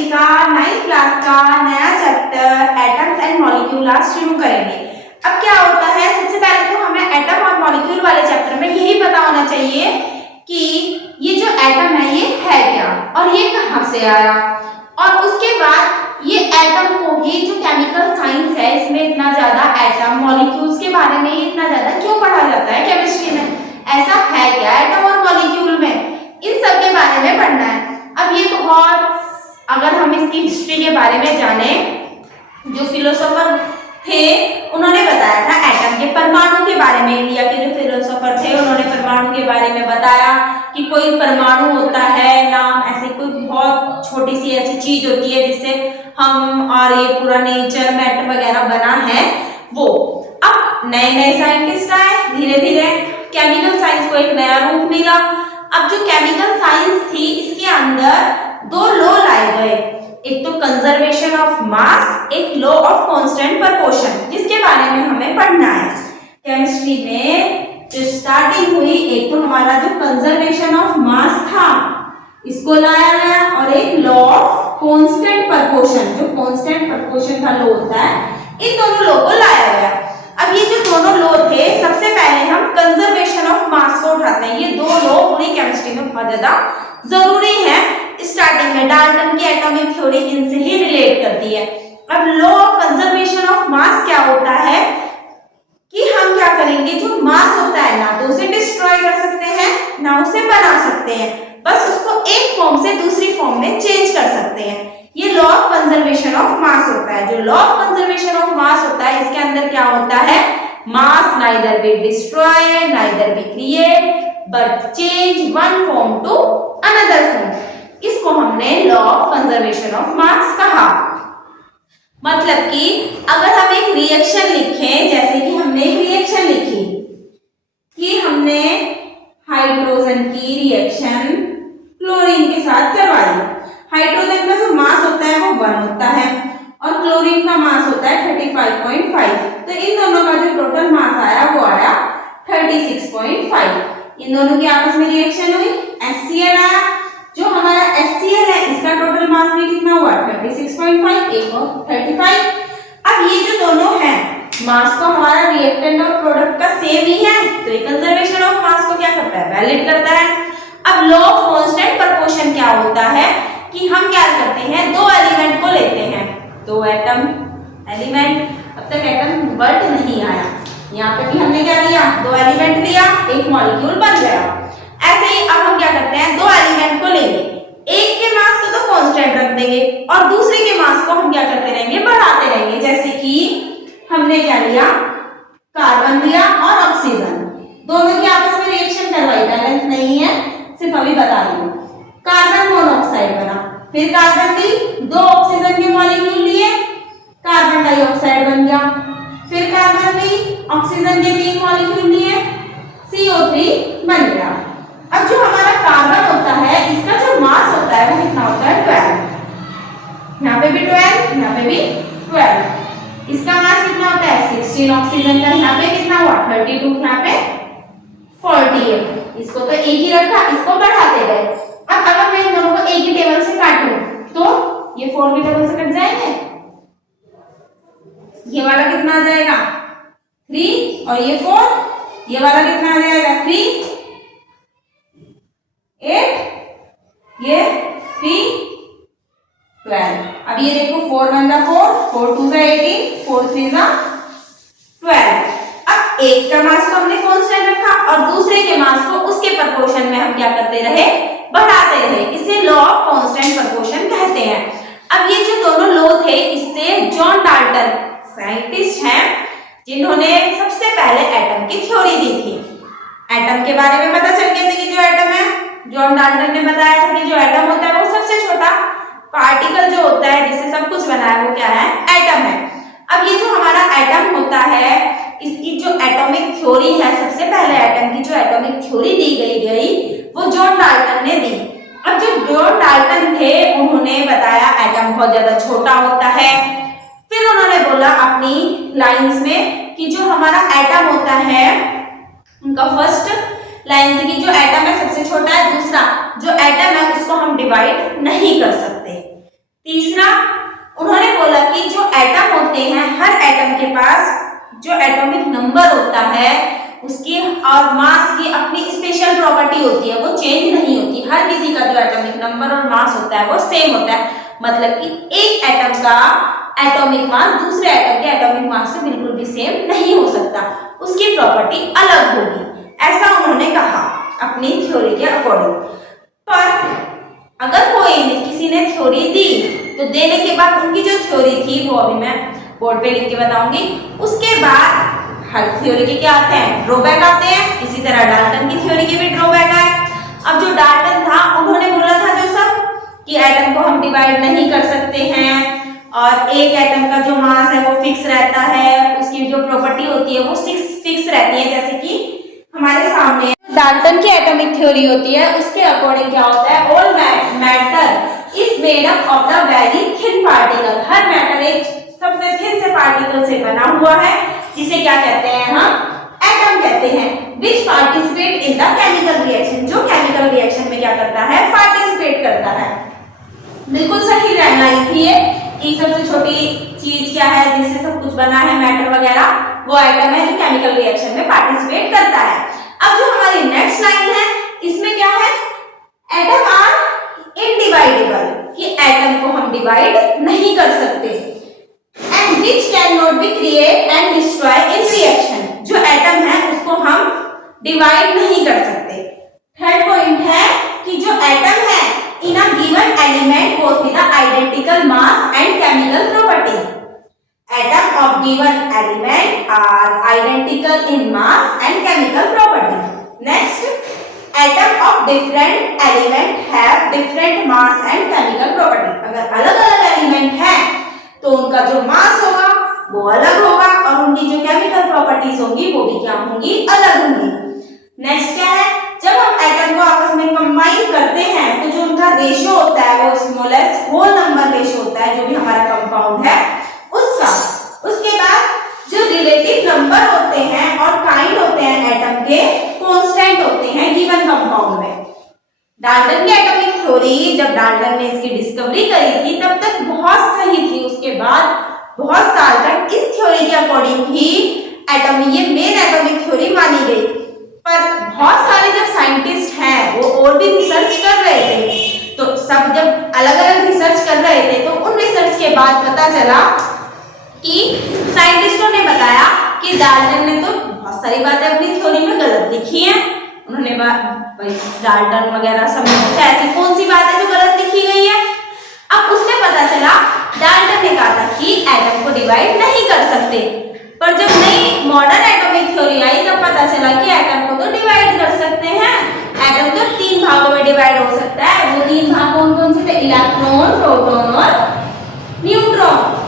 Chemistry का 9th class का नया चैप्टर एटम्स एंड मॉलिक्यूल आज शुरू करेंगे। अब क्या होता है, सबसे पहले तो हमें एटम और मॉलिक्यूल वाले चैप्टर में यही पता होना चाहिए कि ये जो एटम है ये है क्या और ये कहाँ से आया, और उसके बाद ये एटम को ही जो केमिकल साइंस है इसमें इतना ज्यादा एटम मॉलिक्यूल्स के बारे में इतना ज्यादा क्यों पढ़ा जाता है केमिस्ट्री में, ऐसा है क्या एटम और मॉलिक्यूल में, इन सब के बारे में पढ़ना है। अब ये बहुत, अगर हम इसकी हिस्ट्री के बारे में जाने, जो फिलोसोफर थे उन्होंने बताया था एटम के परमाणु के बारे में। इंडिया के जो फिलोसोफर थे उन्होंने परमाणु के बारे में बताया कि कोई परमाणु होता है नाम, ऐसे कोई बहुत छोटी सी ऐसी चीज होती है जिससे हम और ये पूरा नेचर मैटर वगैरह बना है वो। अब नए नए साइंटिस्ट आए, धीरे धीरे केमिकल साइंस को एक नया रूप मिला। अब जो केमिकल साइंस थी इसके अंदर दो लॉ लाए गए, एक तो कंजर्वेशन ऑफ मास, एक लॉ ऑफ कांस्टेंट प्रोपोर्शन, जिसके बारे में हमें पढ़ना है। केमिस्ट्री में जो स्टार्टिंग हुई, एक तो हमारा जो कंजर्वेशन ऑफ मास था इसको लाया गया, और एक लॉ ऑफ कांस्टेंट प्रोपोर्शन, जो कांस्टेंट प्रोपोर्शन का लॉ होता है, इन दोनों लॉ को लाया गया। अब ये जो दोनों लॉ थे, सबसे पहले हम कंजर्वेशन ऑफ मास को उठाते हैं। ये दो लॉ पूरी केमिस्ट्री में बहुत ज्यादा जरूरी है। स्टार्टिंग में डाल्टन की एटॉमिक थ्योरी इनसे ही रिलेट करती है। अब लॉ ऑफ कंजर्वेशन ऑफ मास क्या होता है कि हम क्या करेंगे, जो मास होता है ना तो उसे डिस्ट्रॉय कर सकते हैं ना उसे बना सकते हैं, बस उसको एक फॉर्म से दूसरी फॉर्म में चेंज कर सकते हैं। ये law of conservation of mass होता है। जो law of conservation of mass होता है इसके अंदर क्या होता है, mass neither be destroy neither be create but change one form to another form. इसको हमने law of conservation of mass कहा। मतलब कि अगर हम एक रिएक्शन लिखें, जैसे कि हमने एक रिएक्शन लिखी कि हमने हाइड्रोजन की रिएक्शन क्लोरीन के साथ करवाई। हाइड्रोजन का जो मास होता है वो 1 होता है और क्लोरीन का मास होता है 35.5, तो इन दोनों का जो टोटल मास आया वो आया 36.5। इन दोनों की आपस में रिएक्शन हुई, HCl आया। जो हमारा HCl है इसका टोटल मास भी कितना हुआ 36.5, एक और 35। अब ये जो दोनों हैं मास तो हमारा रिएक्टेंट और प्रोडक्ट का सेम ही है, तो ये कंजर्वेशन ऑफ मास को क्या करता है, वैलिड करता है। अब लॉ ऑफ कांस्टेंट प्रोपोर्शन क्या होता है कि हम क्या करते हैं, दो एलिमेंट को लेते हैं, दो एटम एलिमेंट, अब तक एटम वर्ड नहीं आया, यहाँ पे भी हमने क्या लिया, दो एलिमेंट लिया, एक मॉलिक्यूल बन गया। ऐसे ही अब हम क्या करते हैं, दो एलिमेंट को लेंगे, एक के मास को तो कांस्टेंट रख देंगे और दूसरे के मास को हम क्या करते रहेंगे, बढ़ाते रहेंगे। जैसे कि हमने क्या लिया, कार्बन लिया और ऑक्सीजन, दोनों की आपस में रिएक्शन करवाई, बैलेंस नहीं है, सिर्फ अभी बता रही हूँ। कार्बन मोनोऑक्साइड बना, फिर कार्बन ली, दो ऑक्सीजन के मॉलिक्यूल लिए, कार्बन डाइऑक्साइड बन गया, फिर कार्बन ली, ऑक्सीजन के 3 मॉलिक्यूल लिए, CO3 बन गया। अब जो हमारा कार्बन होता है इसका जो मास होता है वो कितना होता है 12, यहाँ पे भी 12, यहाँ पे भी 12। इसका मास कितना होता है 16, ऑक्सीजन का यहाँ पे कितना हुआ 32, यहाँ पे 48। इसको तो एक ही रखा, इसको बढ़ाते गए। अब अगर मैं इन दोनों को एक ही टेबल से काटूं तो ये 4 भी टेबल से कट जाएंगे, ये वाला कितना आ जाएगा 3 और ये 4, ये वाला कितना आ जाएगा 3 8, ये 3 12। अब ये देखो 4 1 4, 4 2 18, 4 3 12। अब एक का मास को हमने कांस्टेंट रखा और दूसरे के मास को उसके प्रोपोर्शन में हम क्या करते रहे, बढ़ाते रहे। इसे लॉ ऑफ कांस्टेंट प्रोपोर्शन कहते हैं। अब ये जो दोनों लॉ थे इससे जॉन डाल्टन साइंटिस्ट हैं जिन्होंने सबसे पहले एटम की थ्योरी दी थी। एटम के बारे में पता चल गया था कि जो एटम है, जॉन डाल्टन ने बताया था कि जो एटम होता है वो सबसे छोटा पार्टिकल जो होता है जिससे सब कुछ बना है वो क्या है, एटम है। अब ये जो हमारा एटम होता है इसकी जो एटॉमिक थ्योरी है, सबसे पहले एटम की जो एटॉमिक थ्योरी दी गई वो जॉन डाल्टन ने दी। अब जो जॉन डाल्टन थे उन्होंने बताया एटम बहुत ज्यादा छोटा होता है। फिर उन्होंने बोला अपनी लाइंस में कि जो हमारा एटम होता है, उनका फर्स्ट लाइन थी कि जो एटम है सबसे छोटा है, दूसरा जो एटम है उसको हम डिवाइड नहीं कर सकते। तीसरा उन्होंने बोला कि जो एटम होते हैं, हर एटम के पास जो एटॉमिक नंबर होता है उसकी और मास की अपनी स्पेशल प्रॉपर्टी होती है, वो चेंज नहीं होती। हर किसी का जो एटॉमिक नंबर और मास होता है वो सेम होता है, मतलब कि एक एटम का एटॉमिक मास दूसरे एटम के एटॉमिक मास से बिल्कुल भी सेम नहीं हो सकता, उसकी प्रॉपर्टी अलग होगी, ऐसा उन्होंने कहा अपनी थ्योरी के अकॉर्डिंग। पर अगर कोई किसी ने थ्योरी दी तो देने के बाद उनकी जो थ्योरी थी वो अभी मैं बोर्ड पे लिख के बताऊंगी। उसके बाद हर थ्योरी के क्या आते हैं, ड्रॉबैक आते हैं। इसी तरह डाल्टन की थ्योरी के भी ड्रॉबैक आए। अब जो डाल्टन था उन्होंने बोला था जो सब कि एटम को हम डिवाइड नहीं कर सकते हैं और एक एटम का जो मास है वो फिक्स रहता है, उसकी जो प्रॉपर्टी होती है वो फिक्स रहती है। जैसे कि हमारे सामने डाल्टन की एटॉमिक थ्योरी होती है, उसके अकॉर्डिंग क्या होता है, all matter is made up of the very thin particle. Her matter एक सबसे थिन से पार्टिकल से बना हुआ है, जिसे क्या कहते हैं हम, एटम कहते हैं। Which participate in the chemical reaction, जो केमिकल रिएक्शन में क्या करता है, पार्टिसिपेट करता है। बिल्कुल सही लाइन थी ये कि सबसे छोटी चीज क्या है जिससे सब कुछ बना है, मैटर वगैरह, वो एटम है जो केमिकल रिएक्शन में पार्टिसिपेट करता है। अब जो हमारी नेक्स्ट लाइन है इसमें क्या है, एटम आर इनडिवाइडेबल, कि एटम को हम डिवाइड नहीं कर सकते। And which can not be create and destroy in reaction, जो एटम है उसको हम डिवाइड नहीं कर सकते। थर्ड पॉइंट है कि जो एटम है in a given element goes with identical mass and chemical property. Atom of given element are identical in mass and chemical property. Next, atom of different element have different mass and chemical property. अगर अलग अलग element है तो उनका जो मास होगा वो अलग होगा और उनकी जो केमिकल प्रॉपर्टीज होंगी वो भी क्या होंगी, अलग होंगी। नेक्स्ट क्या है, जब हम एटम को आपस में कंबाइन करते हैं तो जो उनका रेशियो होता है वो स्मॉलेस्ट होल नंबर रेशियो होता है, जो भी हमारा कंपाउंड है उसका। उसके बाद जो रिलेटिव नंबर होते हैं और काइंड होते हैं एटम के, कांस्टेंट होते हैं गिवन कंपाउंड में। डाल्टन की एटॉमिक थ्योरी जब डाल्टन ने इसकी डिस्कवरी करी थी तब तक बहुत सही थी, उसके बाद बहुत साल तक इस थ्योरी के अकॉर्डिंग ही ये मेन एटॉमिक थ्योरी मानी गई। पर बहुत सारे जब साइंटिस्ट हैं वो और भी रिसर्च कर रहे थे, तो सब जब अलग अलग रिसर्च कर रहे थे तो उन रिसर्च के बाद पता चला कि साइंटिस्टों ने बताया कि डाल्टन ने तो बहुत सारी बातें अपनी थ्योरी में गलत लिखी हैं। उन्होंने डाल्टन वगैरह सब ऐसी कौन सी बात है जो गलत लिखी गई है। अब उसमें पता चला डाल्टन ने कहा था कि एटम को डिवाइड नहीं कर सकते, पर जब नई मॉडर्न एटॉमिक थ्योरी आई तब पता चला कि एटम को तो डिवाइड कर सकते हैं। एटम तो 3 भागों में डिवाइड हो सकता है। वो 3 भाग कौन कौन से थे, इलेक्ट्रॉन, प्रोटॉन और न्यूट्रॉन।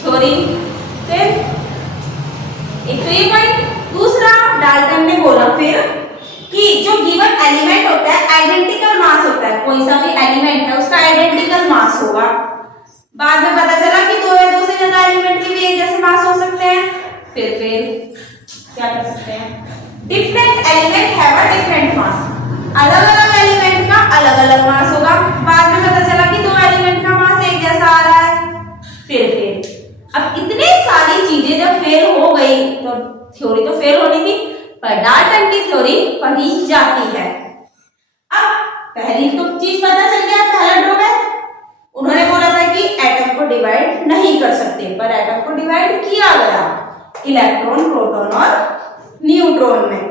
थ्योरी फिर एक तो ये पॉइंट। दूसरा, डाल्टन ने बोला फिर कि जो गिवन एलिमेंट होता है आइडेंटिकल मास होता है, कोई सा भी एलिमेंट है उसका आइडेंटिकल मास होगा। बाद में पता चला कि 2 या 2 से ज्यादा एलिमेंट के भी एक जैसे मास हो सकते हैं। फिर क्या कर सकते हैं, different element have a different mass, अलग अलग एलिमेंट का अलग अलग मास होगा। बाद में पता चला कि 2 एलिमेंट का मास एक जैसा आ रहा है। फिर अब इतनी सारी चीजें जब फेल हो गई तो थ्योरी तो फेल होनी थी, पर डाल्टन की थ्योरी पढ़ी जाती है। अब पहली तो चीज पता चल गया, पहला ड्रॉबैक उन्होंने बोला था कि एटम को डिवाइड नहीं कर सकते, पर एटम को डिवाइड किया गया इलेक्ट्रॉन, प्रोटॉन और न्यूट्रॉन में।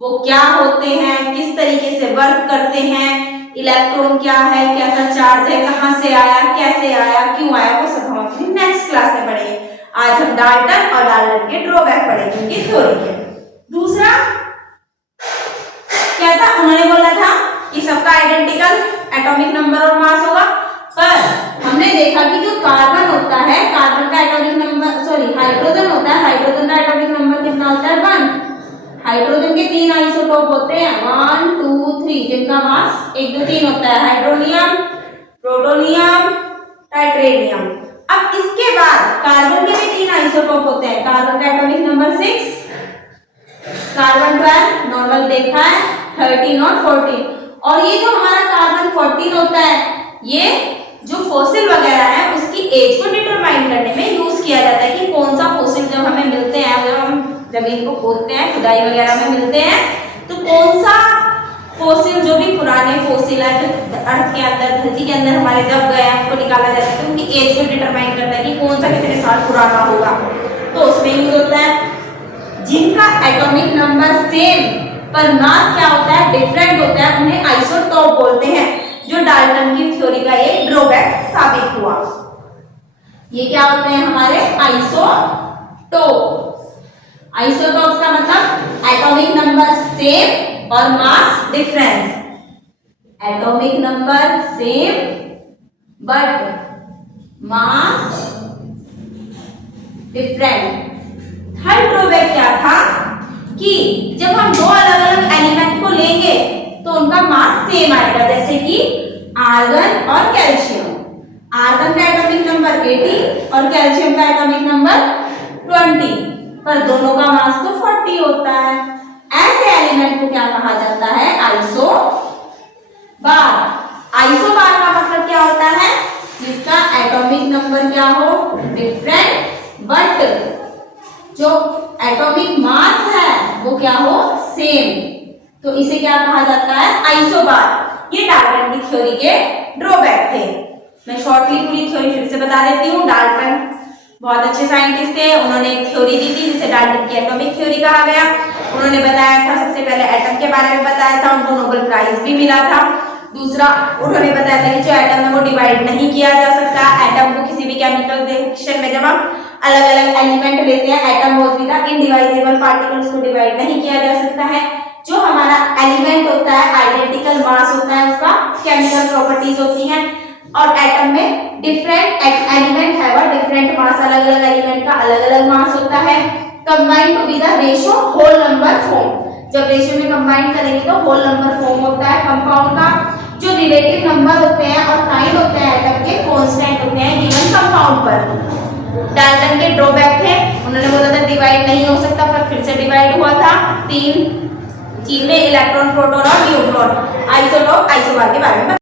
वो क्या होते हैं, किस तरीके से वर्क करते हैं, इलेक्ट्रॉन क्या है, कैसा चार्ज है, कहां से आया, कैसे आया, क्यों आया, वो सब हम अपनी नेक्स्ट क्लास में पढ़ेंगे। आज हम डाल्टन और डाल्टन के ड्रॉबैक पढ़ेंगे उनकी थ्योरी के। दूसरा क्या था, उन्होंने बोला था कि सबका आइडेंटिकल एटॉमिक नंबर और मास होगा, पर हमने देखा कि जो कार्बन होता है, कार्बन का एटॉमिक नंबर, सॉरी हाइड्रोजन होता है, हाइड्रोजन का एटॉमिक नंबर कितना होता है, 1। हाइड्रोजन के 3 आइसोटोप होते हैं, 1 2 3, जिनका मास 1 2 3 होता है, हाइड्रोनियम, प्रोटोनियम, टाइटेनियम। अब इसके बाद कार्बन के भी 3 आइसोटोप होते हैं, कार्बन का एटॉमिक नंबर 6, कार्बन 12 नॉर्मल देखा है, 13 और 14। और ये जो हमारा कार्बन 14 होता है ये जो फॉसिल वगैरह है उसकी एज को डिटरमाइन करने में यूज किया जाता है कि कौन सा फॉसिल जब हमें मिलते हैं, जब हम जमीन को खोदते हैं, खुदाई वगैरह में मिलते हैं, तो कौन सा फॉसिल, जो भी पुराने फॉसिल है जो अर्थ के अंदर, धरती के अंदर हमारे दब गए हैं, उनको निकाला जाता है, तो उनकी एज को डिटरमाइन करता है कि कौन सा कितने साल पुराना होगा, तो उसमें यूज होता है। जिनका एटॉमिक नंबर सेम पर मास क्या होता है, डिफरेंट होता है, उन्हें आइसोटोप बोलते हैं, जो डाल्टन की थ्योरी का एक ड्रॉबैक साबित हुआ। ये क्या होते हैं हमारे आइसोटोप। आइसोटोप का मतलब एटॉमिक नंबर सेम और mass difference. Atomic number same but mass different. Third drawback क्या था कि जब हम दो अलग अलग एलिमेंट को लेंगे तो उनका मास सेम आएगा, जैसे कि आर्गन और कैल्शियम। आर्गन का एटॉमिक नंबर 80 और कैल्शियम का एटॉमिक नंबर 20, पर दोनों का मास तो 40 होता है। ऐसे एलिमेंट को क्या कहा जाता है, आइसोबार। आइसोबार का मतलब क्या होता है, जिसका एटॉमिक नंबर क्या हो, डिफरेंट बट जो एटॉमिक मास है वो क्या हो, सेम, तो इसे क्या कहा जाता है, आइसोबार। ये डाल्टन की थ्योरी के ड्रॉबैक थे। मैं शॉर्टली पूरी थ्योरी फिर से बता देती हूँ। डाल्टन बहुत अच्छे साइंटिस्ट थे, उन्होंने एक थ्योरी दी थी जिसे डाल्टन की एटॉमिक थ्योरी कहा गया। उन्होंने बताया था, सबसे पहले एटम के बारे में बताया था, उनको नोबेल प्राइज भी मिला था। दूसरा, उन्होंने बताया था कि जो एटम है वो डिवाइड नहीं किया जा सकता। एटम को किसी भी केमिकल रिएक्शन में जब हम अलग अलग एलिमेंट लेते हैं, एटम वाज विद इनडिवाइजिबल पार्टिकल्स को डिवाइड नहीं किया जा सकता है। जो हमारा एलिमेंट होता है आइडेंटिकल मास होता है, उसका केमिकल प्रॉपर्टीज होती हैं, और एटम में डिफरेंट एलिमेंट है वह डिफरेंट मास, अलग अलग एलिमेंट का अलग अलग मास होता है। Combine to be the ratio whole number form. जब रेशियो में कंबाइन करेंगे तो होल नंबर फॉर्म होता है कंपाउंड का। जो रिलेटिव नंबर होते हैं और काइंड होते हैं एटम के, कांस्टेंट होते हैं गिवन कंपाउंड पर। डाल्टन के ड्रॉबैक थे, उन्होंने बोला था डिवाइड नहीं हो सकता, पर फिर से डिवाइड हुआ था 3 चीज में, इलेक्ट्रॉन, प्रोटॉन और न्यूट्रॉन। आइसोटोप, आइसोबार के बारे में